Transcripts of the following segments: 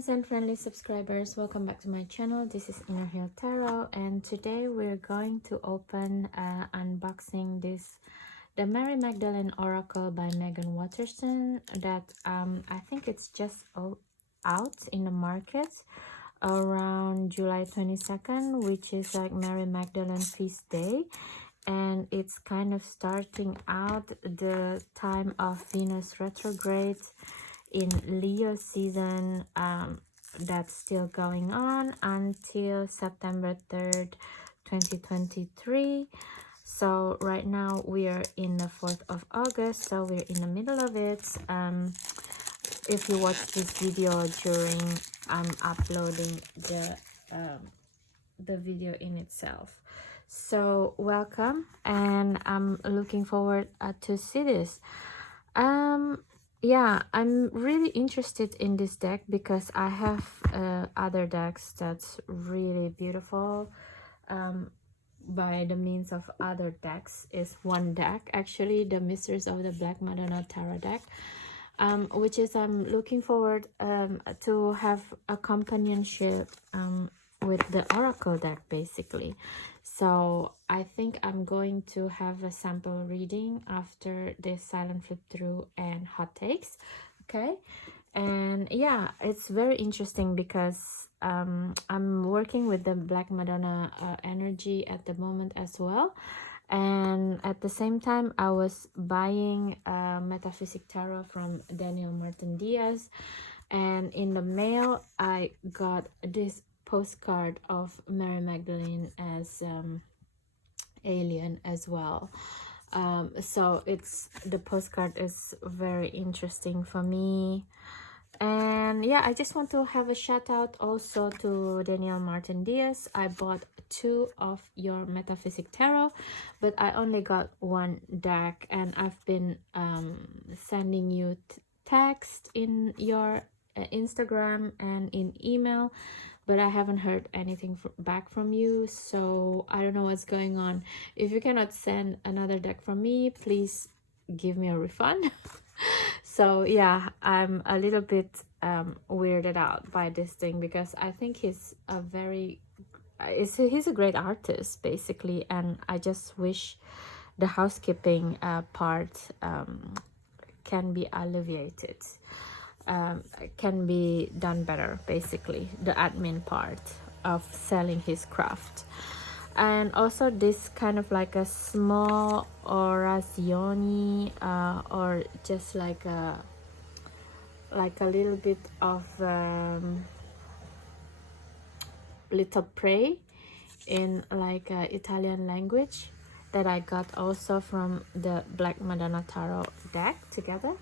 friends and friendly subscribers, welcome back to my channel. This is Inner Hill Tarot, and today we're going to open unboxing the Mary Magdalene Oracle by Megan Watterson that I think it's just out in the market around July 22nd, which is like Mary Magdalene feast day, and it's kind of starting out the time of Venus retrograde in Leo season. That's still going on until September 3rd, 2023. So right now we are in the 4th of August, so we're in the middle of it. If you watch this video during I'm uploading the video in itself. So welcome, and I'm looking forward to see this. Yeah, I'm really interested in this deck because I have other decks that's really beautiful. By the means of other decks is one deck, actually, the Mysteries of the Black Madonna Tarot deck, which is I'm looking forward to have a companionship with the Oracle deck, basically. So I think I'm going to have a sample reading after this silent flip through and hot takes. Okay, and yeah, it's very interesting because I'm working with the Black Madonna energy at the moment as well, and at the same time I was buying Metaphysic Tarot from Daniel Martin Diaz, and in the mail I got this postcard of Mary Magdalene as alien as well. So the postcard is very interesting for me. And yeah, I just want to have a shout out also to Daniel Martin Diaz. I bought 2 of your Metaphysic Tarot, but I only got 1 deck, and I've been sending you text in your Instagram and in email, but I haven't heard anything back from you, so I don't know what's going on. If you cannot send another deck from me, please give me a refund. So yeah, I'm a little bit weirded out by this thing because I think he's a great artist, basically, and I just wish the housekeeping part can be alleviated, can be done better, basically, the admin part of selling his craft. And also this kind of like a small orazioni, or just like a little bit of little pray in like Italian language that I got also from the Black Madonna Tarot deck together.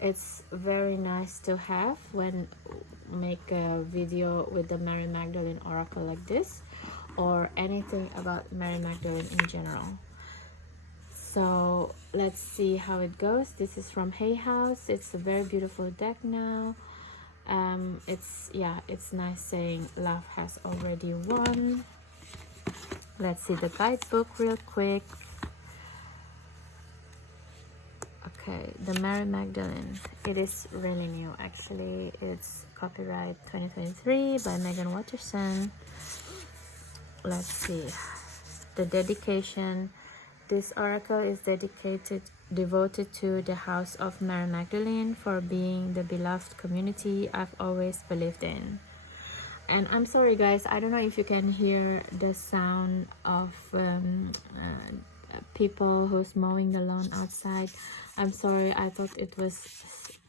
It's very nice to have when make a video with the Mary Magdalene Oracle like this, or anything about Mary Magdalene in general. So let's see how it goes. This is from Hay House. It's a very beautiful deck now. It's nice saying love has already won. Let's see the guidebook real quick. Okay, the Mary Magdalene. It is really new, actually. It's copyright 2023 by Megan Watterson. Let's see the dedication. This oracle is devoted to the house of Mary Magdalene for being the beloved community I've always believed in. And I'm sorry guys, I don't know if you can hear the sound of people who's mowing the lawn outside. I'm sorry, I thought it was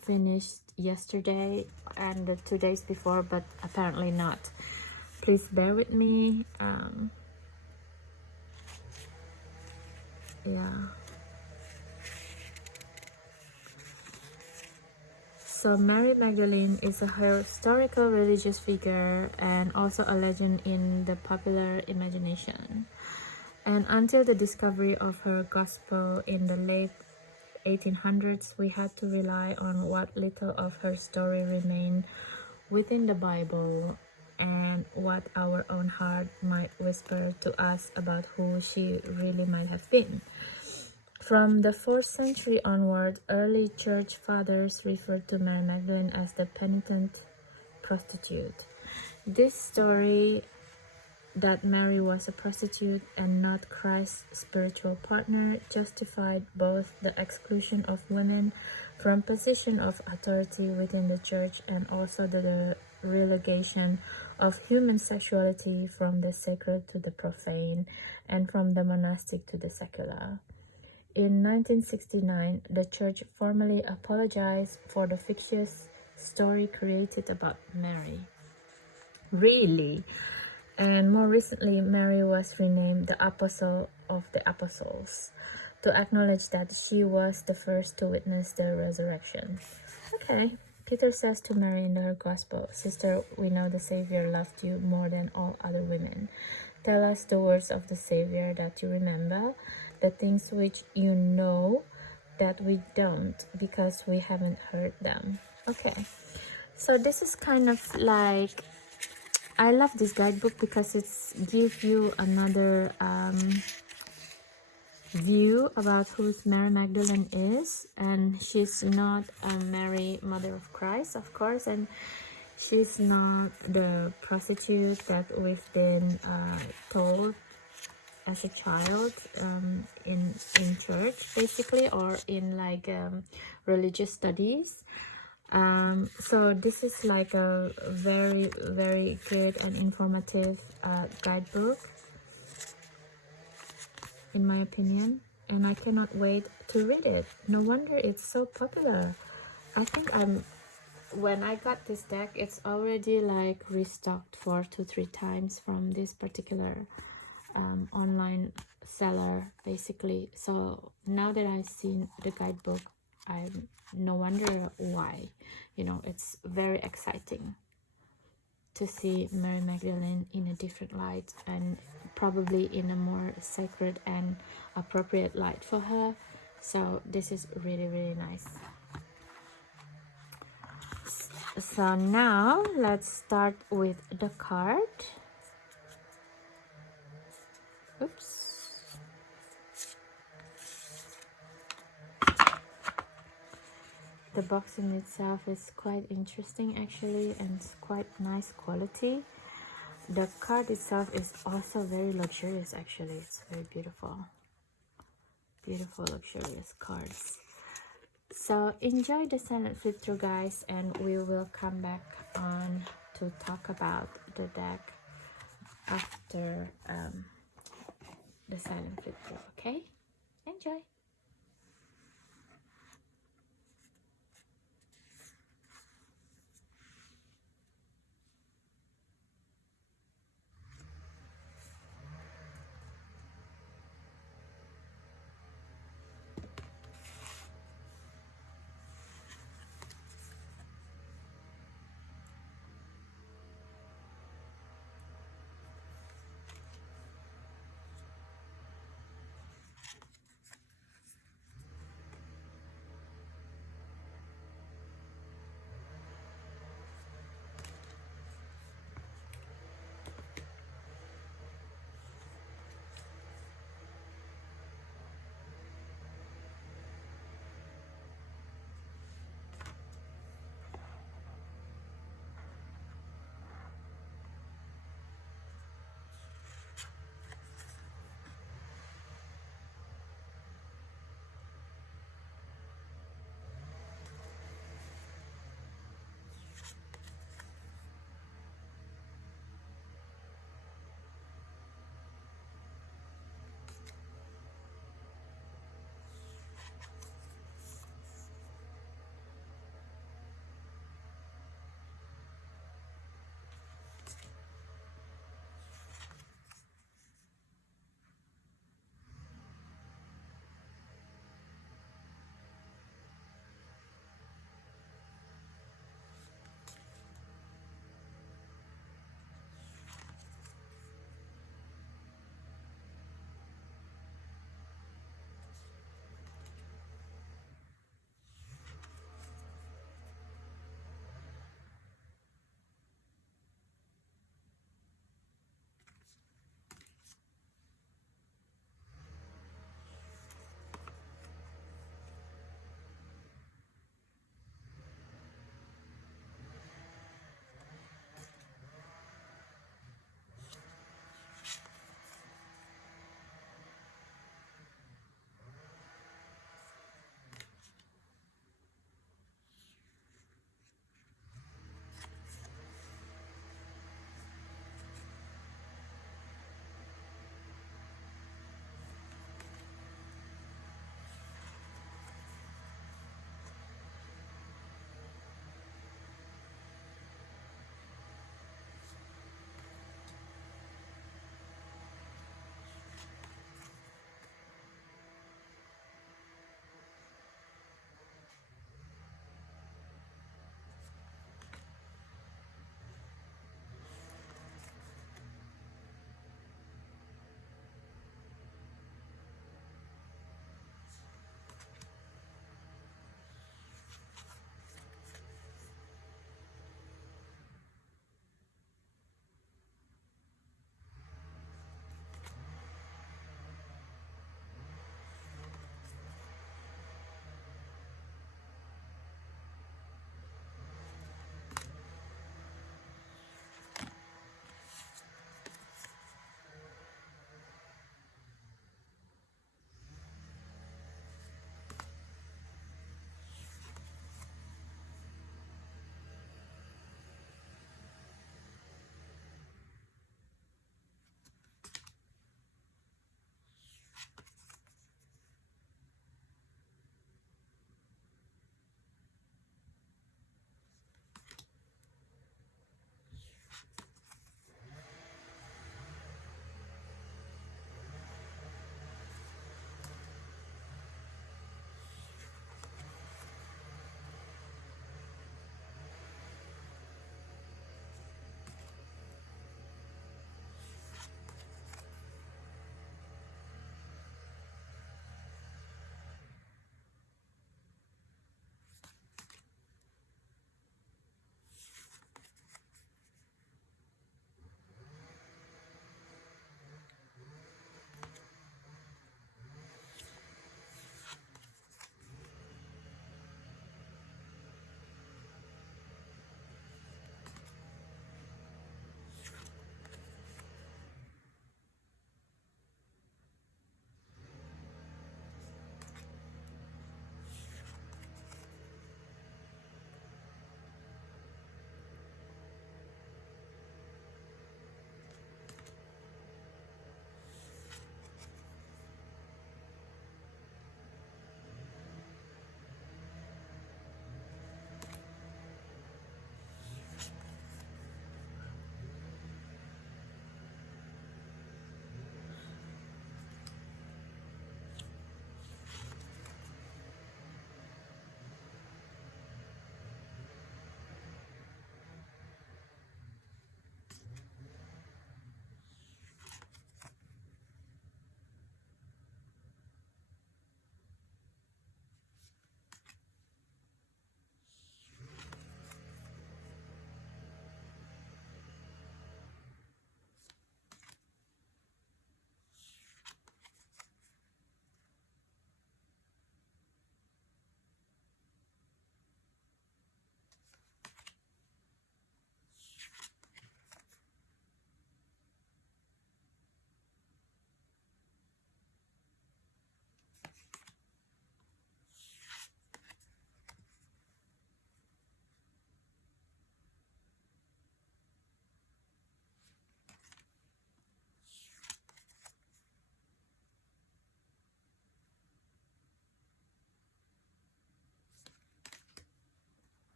finished yesterday and the 2 days before, but apparently not. Please bear with me. Yeah. So Mary Magdalene is a historical religious figure and also a legend in the popular imagination. And until the discovery of her gospel in the late 1800s, we had to rely on what little of her story remained within the Bible and what our own heart might whisper to us about who she really might have been. From the 4th century onward, early church fathers referred to Mary Magdalene as the penitent prostitute. This story that Mary was a prostitute and not Christ's spiritual partner justified both the exclusion of women from position of authority within the church and also the relegation of human sexuality from the sacred to the profane and from the monastic to the secular. In 1969, the church formally apologized for the fictitious story created about Mary. Really? And more recently, Mary was renamed the Apostle of the Apostles to acknowledge that she was the first to witness the resurrection. Okay, Peter says to Mary in her Gospel, "Sister, we know the Savior loved you more than all other women. Tell us the words of the Savior that you remember, the things which you know that we don't because we haven't heard them." Okay, so this is kind of like, I love this guidebook because it's give you another view about who Mary Magdalene is, and she's not a Mary, Mother of Christ, of course, and she's not the prostitute that we've been told as a child in church, basically, or in like religious studies. So this is like a very, very good and informative guidebook, in my opinion, and I cannot wait to read it. No wonder it's so popular. I think when I got this deck, it's already like restocked for 2-3 times from this particular online seller, basically. So now that I've seen the guidebook, I'm no wonder why, you know, it's very exciting to see Mary Magdalene in a different light, and probably in a more sacred and appropriate light for her. So this is really, really nice. So now let's start with the card. Oops. The box in itself is quite interesting actually, and it's quite nice quality. The card itself is also very luxurious actually. It's very beautiful. Beautiful luxurious cards. So enjoy the silent flip through, guys, and we will come back on to talk about the deck after the silent flip through. Okay, enjoy.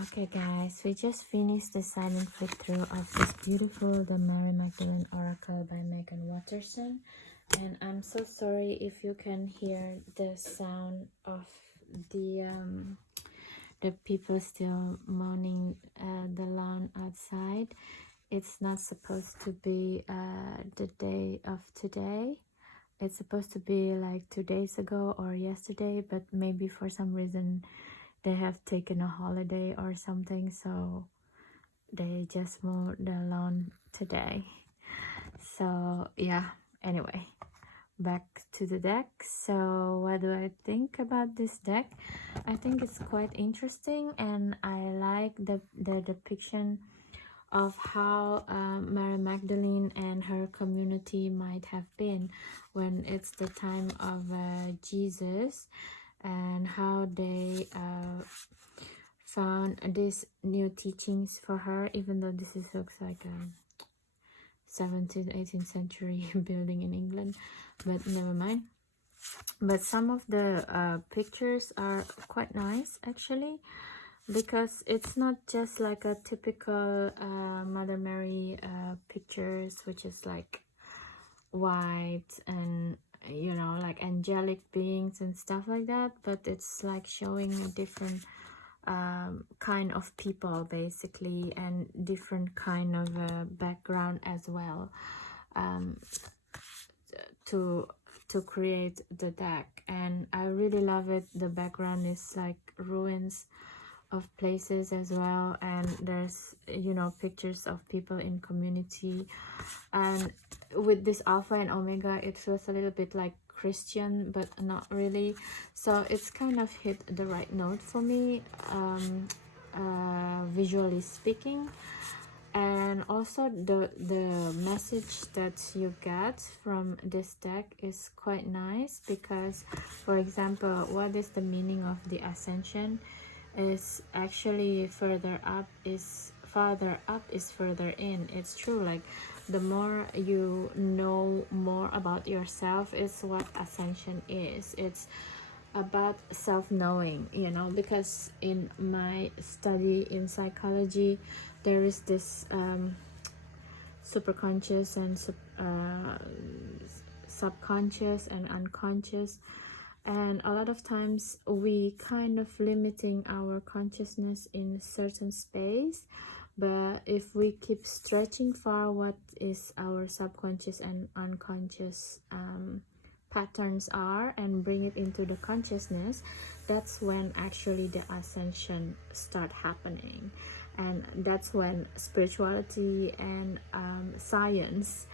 Okay guys, we just finished the silent flip-through of this beautiful The Mary Magdalene Oracle by Megan Watterson. And I'm so sorry if you can hear the sound of the people still mowing the lawn outside. It's not supposed to be the day of today. It's supposed to be like 2 days ago or yesterday, but maybe for some reason they have taken a holiday or something, so they just mowed the lawn today. So yeah, anyway, back to the deck. So what do I think about this deck? I think it's quite interesting, and I like the depiction of how Mary Magdalene and her community might have been when it's the time of Jesus, and how they found these new teachings for her, even though looks like a 17th 18th century building in England, but never mind. But some of the pictures are quite nice actually, because it's not just like a typical Mother Mary pictures, which is like white and like angelic beings and stuff like that, but it's like showing a different kind of people basically, and different kind of background as well, um, to create the deck. And I really love it. The background is like ruins of places as well, and there's pictures of people in community. And with this Alpha and Omega, it feels a little bit like Christian, but not really. So it's kind of hit the right note for me, visually speaking. And also the message that you get from this deck is quite nice, because for example, what is the meaning of the ascension is actually further up is further in. It's true, like the more you know more about yourself is what ascension is. It's about self-knowing, because in my study in psychology, there is this superconscious and subconscious and unconscious, and a lot of times we kind of limiting our consciousness in certain space. But if we keep stretching far what is our subconscious and unconscious patterns are, and bring it into the consciousness, that's when actually the ascension start happening. And that's when spirituality and science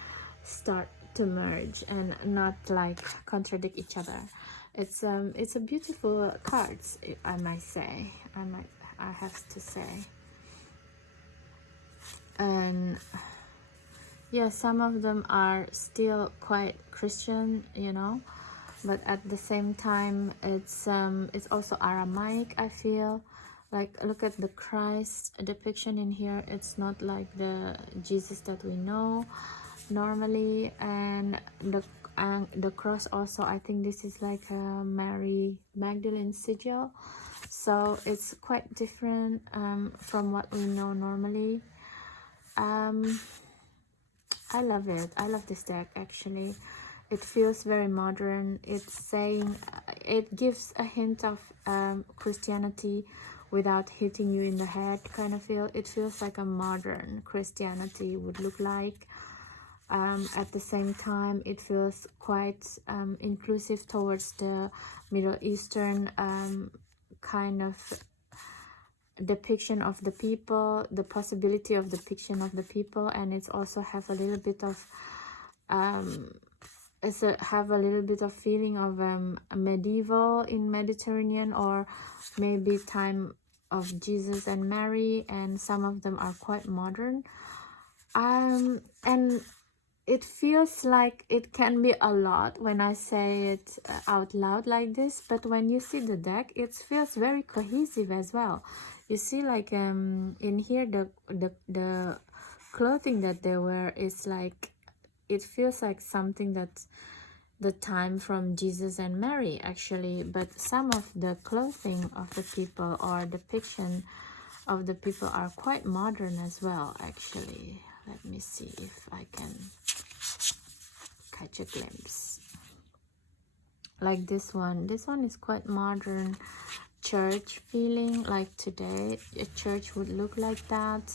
start to merge and not like contradict each other. It's a beautiful cards, I might say. I have to say. And yeah, some of them are still quite Christian, but at the same time it's also Aramaic. I feel like, look at the Christ depiction in here. It's not like the Jesus that we know normally. And the cross also, I think this is like a Mary Magdalene sigil, so it's quite different from what we know normally. I love it. I love this deck actually. It feels very modern. It's saying, it gives a hint of Christianity without hitting you in the head kind of feel. It feels like a modern Christianity would look like. At the same time, it feels quite inclusive towards the Middle Eastern kind of depiction of the people, the possibility of depiction of the people. And it's also have a little bit of have a little bit of feeling of medieval in Mediterranean, or maybe time of Jesus and Mary, and some of them are quite modern. And it feels like it can be a lot when I say it out loud like this, but when you see the deck, it feels very cohesive as well. You see, like in here, the clothing that they wear is like, it feels like something that the time from Jesus and Mary actually. But some of the clothing of the people or depiction of the people are quite modern as well, actually. Let me see if I can catch a glimpse. Like this one is quite modern, church feeling, like today a church would look like that.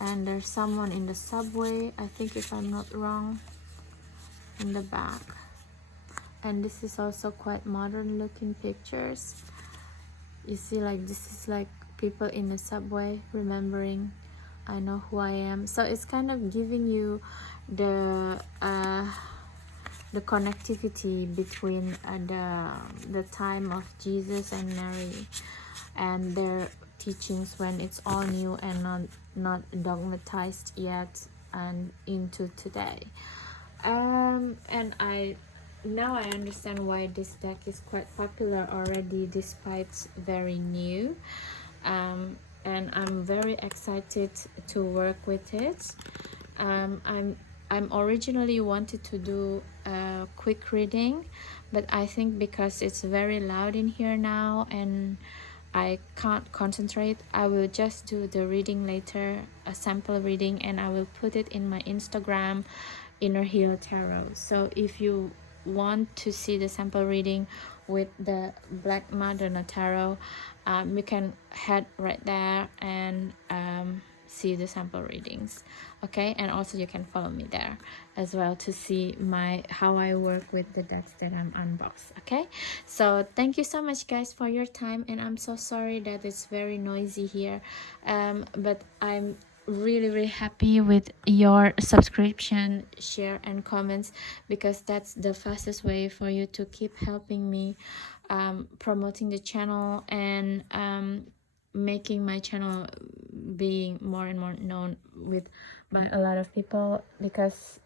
And there's someone in the subway, I think, if I'm not wrong, in the back. And this is also quite modern looking pictures. You see, like, this is like people in the subway remembering I know who I am. So it's kind of giving you the connectivity between the time of Jesus and Mary and their teachings when it's all new and not dogmatized yet and into today. And now I understand why this deck is quite popular already, despite very new. And I'm very excited to work with it. I'm originally wanted to do a quick reading, but I think because it's very loud in here now and I can't concentrate, I will just do the reading later, a sample reading, and I will put it in my Instagram, Inner Heal Tarot. So if you want to see the sample reading with the Black Madonna Tarot, you can head right there and see the sample readings, okay? And also you can follow me there as well to see how I work with the decks that I'm unboxed, okay? So thank you so much, guys, for your time, and I'm so sorry that it's very noisy here, but I'm really happy with your subscription, share, and comments, because that's the fastest way for you to keep helping me promoting the channel and making my channel being more and more known by a lot of people, because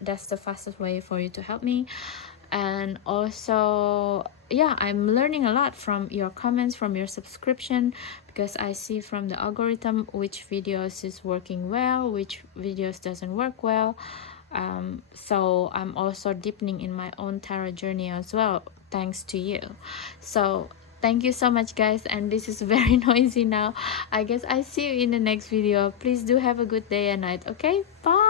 that's the fastest way for you to help me. And also, yeah, I'm learning a lot from your comments, from your subscription, because I see from the algorithm which videos is working well, which videos doesn't work well. So I'm also deepening in my own tarot journey as well, thanks to you. So thank you so much, guys, and this is very noisy now. I guess I see you in the next video. Please do have a good day and night, okay? Bye.